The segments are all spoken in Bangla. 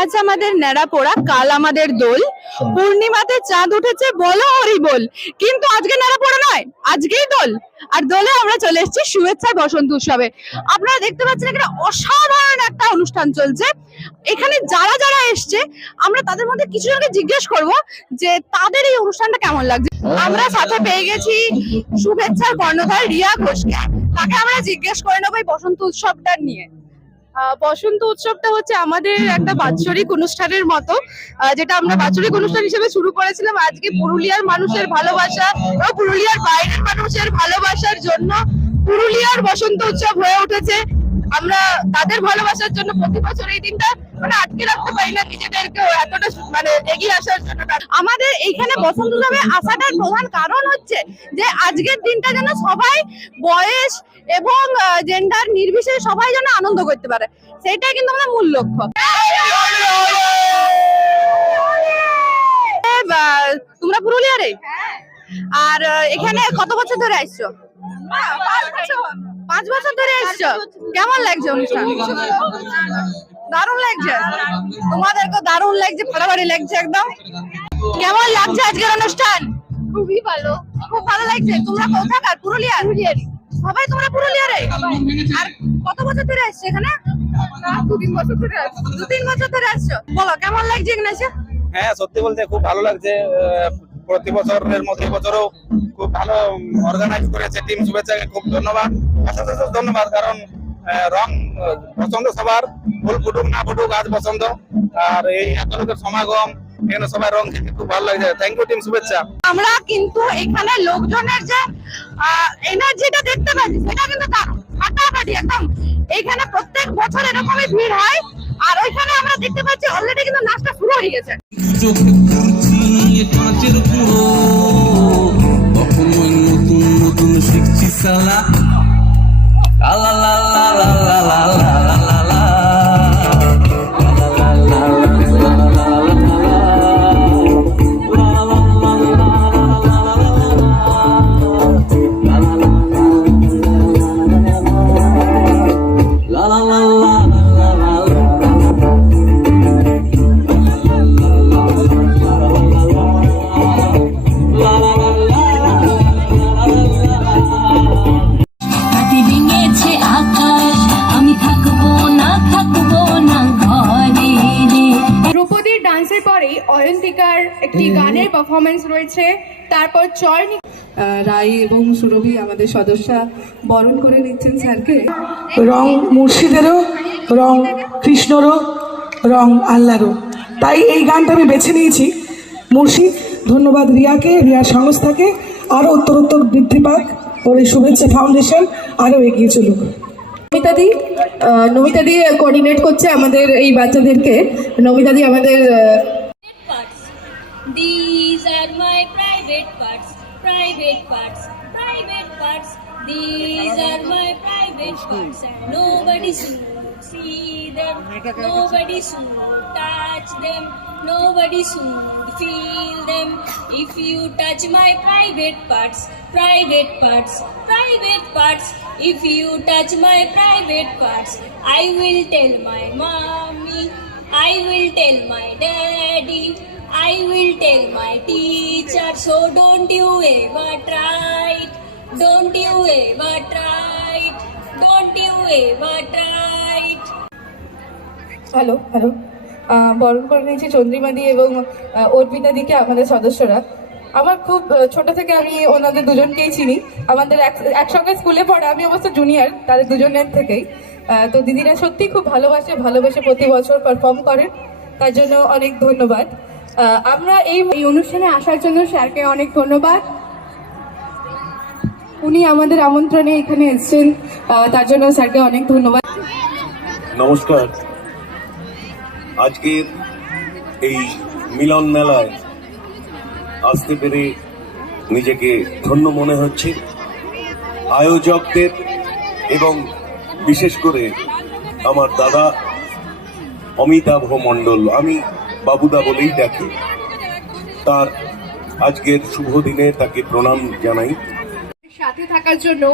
আজ আমাদের ন্যাড়াপোড়া, কাল আমাদের দোল। পূর্ণিমাতে চাঁদ উঠেছে বলো হরি বল, কিন্তু আজকে ন্যাড়াপোড়া নয়, আজকেই দোল। আর দোলে আমরা চলে এসেছি শুভেচ্ছার বসন্ত উৎসবে। আপনারা দেখতে পাচ্ছেন এখানে অসাধারণ একটা অনুষ্ঠান চলছে। এখানে যারা যারা এসছে আমরা তাদের মধ্যে কিছু জনকে জিজ্ঞেস করব যে তাদের এই অনুষ্ঠানটা কেমন লাগছে। আমরা সাথে পেয়ে গেছি শুভেচ্ছার কর্ণধার রিয়া ঘোষকে। তাকে আমরা জিজ্ঞেস করে নেবো এই বসন্ত উৎসবটা নিয়ে। বসন্ত উৎসবটা হচ্ছে আমাদের একটা বাৎসরিক অনুষ্ঠানের মতো, যেটা আমরা বাৎসরিক অনুষ্ঠান হিসেবে শুরু করেছিলাম। আজকে পুরুলিয়ার মানুষের ভালোবাসা ও পুরুলিয়ার বাইরের মানুষের ভালোবাসার জন্য পুরুলিয়ার বসন্ত উৎসব হয়ে উঠেছে। আমরা তাদের ভালোবাসার জন্য প্রতি বছর এই দিনটা আটকে রাখতে পারি না নিজেদেরকে, এতটা এগিয়ে আসার জন্য। আমাদের এইখানে বসন্ত উৎসবে আসাটার প্রধান কারণ হচ্ছে যে আজকের দিনটা যেন সবাই বয়স এবং জেন্ডার নির্বিশেষে সবাই যেন আনন্দ করতে পারে, সেটাই কিন্তু আমাদের মূল লক্ষ্য। তোমরা পুরুলিয়ারে? আর এখানে কত বছর ধরে আসছো? 5 বছর ধরে আসছো। কেমন লাগছে অনুষ্ঠান? দারুণ লাগছে। তোমাদেরকে দারুণ লাগছে, ফাটাফাটি লাগছে একদম। কেমন লাগছে আজকের অনুষ্ঠান? খুবই ভালো, খুব ভালো লাগছে। তোমরা কোথাকার? পুরুলিয়ার? সবাই তোমরা পুরুলিয়ারে? আর কত বছর ধরে আসছো এখানে? 2-3 বছর ধরে আসছি। 2-3 বছর ধরে আসছো। বলো কেমন লাগছে এখানে এসে? হ্যাঁ, সত্যি বলতে খুব ভালো লাগছে। প্রতি বছরের মতো বছরও খুব ভালো অর্গানাইজ করেছে টিম শুভেচ্ছাকে। খুব ধন্যবাদ, অশেষ ধন্যবাদ। কারণ রং পছন্দ সবার, ফুল ফুটুক না ফুটুক আজ পছন্দ। আর এই এত লোকের সমাগম, এখানে সবাই রং খেতে খুব ভালো লাগছে। থ্যাংক ইউ টিম শুভেচ্ছা। আমরা কিন্তু এখানে লোকজনের যে এনার্জিটা দেখতে পাচ্ছি সেটা কিন্তু দারুণ ফাটাফাটি একদম। এখানে প্রত্যেক বছর এরকমই ভিড় হয়। আর ওইখানে আমরা দেখতে পাচ্ছি অলরেডি কিন্তু নাচটা শুরু হয়ে গেছে। নতুন নতুন শিখছি সালা লা লা লা লা লা লা লা লা লা। অয়ন্তিকার একটি গানের পারফরমেন্স রয়েছে, তারপর চয়নি রাই এবং সুরভি আমাদের সদস্যা বরণ করে নিচ্ছেন স্যারকে। রং মুর্শিদেরও, রং কৃষ্ণরও, রং আল্লাহরও। তাই এই গানটা আমি বেছে নিয়েছি। মুর্শিদ, ধন্যবাদ রিয়াকে, রিয়ার সংস্থাকে। আরও উত্তরোত্তর বৃদ্ধি পাক ওর এই শুভেচ্ছা ফাউন্ডেশন, আরও এগিয়ে চলুক। নমিতাদি কোঅর্ডিনেট করছে আমাদের এই বাচ্চাদেরকে। নমিতাদি আমাদের These are my private parts, private parts, private parts. These are my private parts, and nobody should see them, nobody should touch them, nobody should feel them. If you touch my private parts, private parts, private parts, if you touch my private parts, I will tell my mommy, I will tell my daddy, I will tell my teacher. So don't you ever try it, don't you ever try it, don't you ever try it. Hello বরণ করে নিয়েছি চন্দ্রিমাদি এবং অর্পিতাদিকে, আমাদের সদস্যরা। আমার খুব ছোট থেকে আমি ওনাদের দুজনকেই চিনি। আমাদের একসঙ্গে স্কুলে পড়ে, আমি অবশ্য জুনিয়র তাদের দুজনের থেকেই। তো দিদিরা সত্যি খুব ভালোবাসে প্রতি বছর পারফর্ম করেন, তার জন্য অনেক ধন্যবাদ। আমরা এই অনুষ্ঠানে আসার জন্য স্যারকে অনেক ধন্যবাদ। উনি আমাদের আমন্ত্রণে এখানে এসেছেন, তার জন্য স্যারকে অনেক ধন্যবাদ। নমস্কার। আজকের এই মিলন মেলায় আসতে পেরে নিজেকে ধন্য মনে হচ্ছে। আয়োজকদের এবং বিশেষ করে আমার দাদা অমিতাভ মণ্ডল, আমি বাবুদা বলেই ডাকি, তার আজকের শুভ দিনে তাকে প্রণাম জানাই। সাথে থাকার জন্য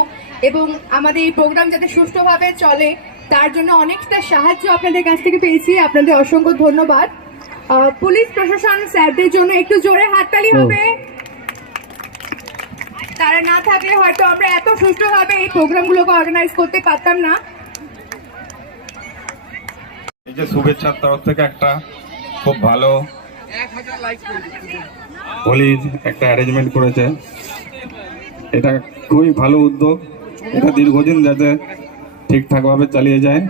এবং আমাদের এই প্রোগ্রাম যাতে সুষ্ঠুভাবে চলে তার জন্য অনেকটা সাহায্য আপনাদের কাছ থেকে পেয়েছি, আপনাদের অসংখ্য ধন্যবাদ। পুলিশ প্রশাসন স্যারদের জন্য একটু জোরে হাততালি হবে। তারা না থাকলে হয়তো আমরা এত সুষ্ঠুভাবে এই প্রোগ্রামগুলোকে অর্গানাইজ করতে পারতাম না। এই যে শুভেচ্ছার তরফ থেকে একটা খুব ভালো হোলির একটা অ্যারেঞ্জমেন্ট করেছে, এটা খুবই ভালো উদ্যোগ। এটা দীর্ঘদিন যাতে ঠিকঠাকভাবে চালিয়ে যায়,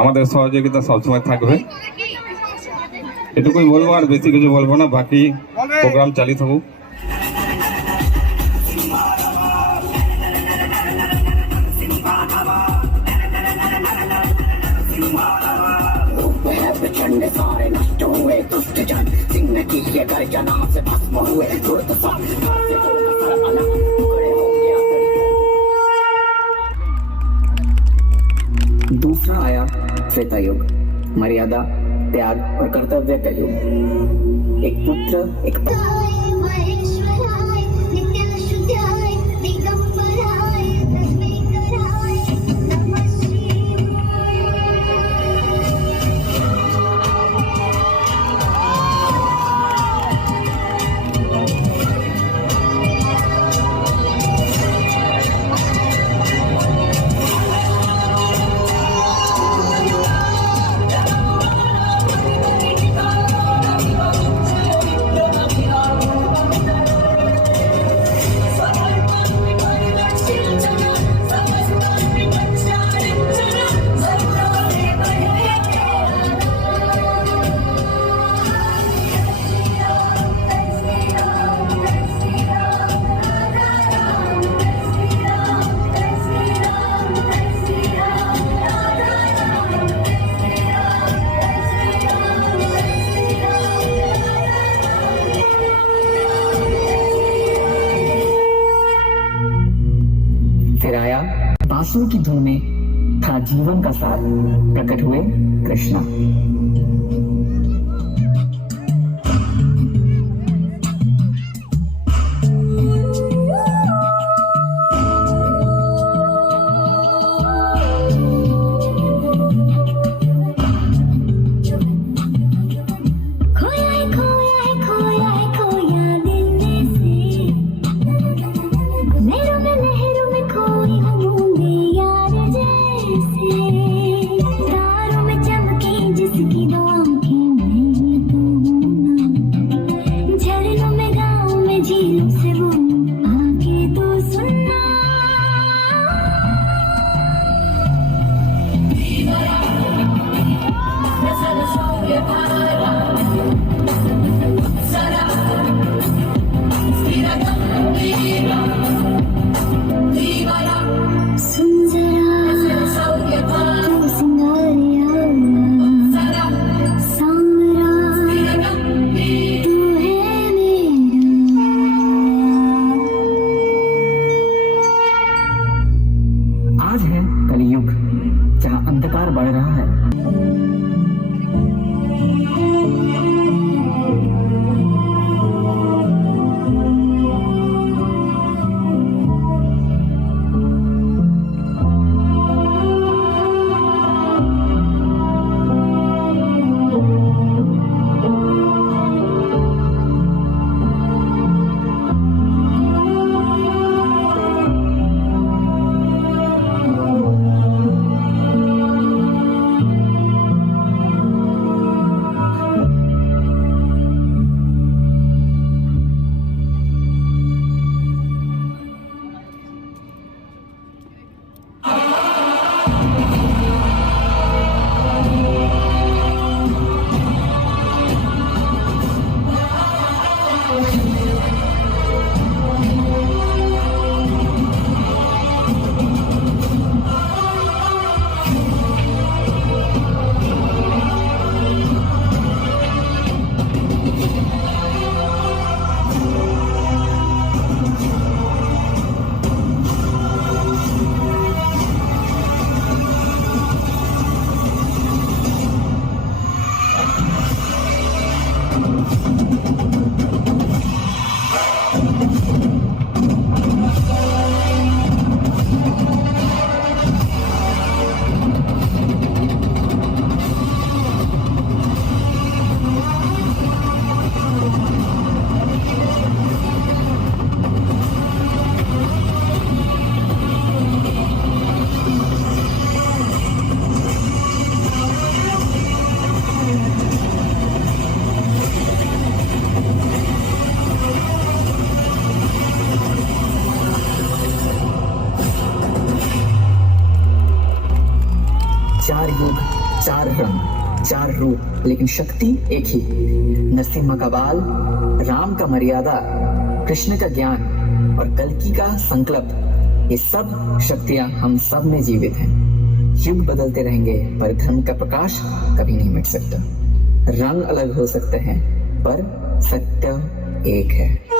আমাদের সহযোগিতা সবসময় থাকবে, এটুকুই বলবো, আর বেশি কিছু বলবো না। বাকি প্রোগ্রাম চালিয়ে থাকুক। दूसरा आया त्रेता युग, मर्यादा, त्याग और कर्तव्य का युग। एक पुत्र एक महेश्वराय नित्यशुद्धाय दिगंबराय लक्ष्मीकराय नमः फिर आया बांसुरी की धुन में था जीवन का सार, प्रकट हुए कृष्णा। आज है कलयुग, जहाँ अंधकार बढ़ रहा है। चार युग, चार रंग, चार रूप, लेकिन शक्ति एक ही। नरसिम्हा का बाल, राम का मर्यादा, कृष्ण का ज्ञान और कल्कि का संकल्प, ये सब शक्तियां हम सब में जीवित हैं। युग बदलते रहेंगे पर धर्म का प्रकाश कभी नहीं मिट सकता। रंग अलग हो सकते हैं पर सत्य एक है।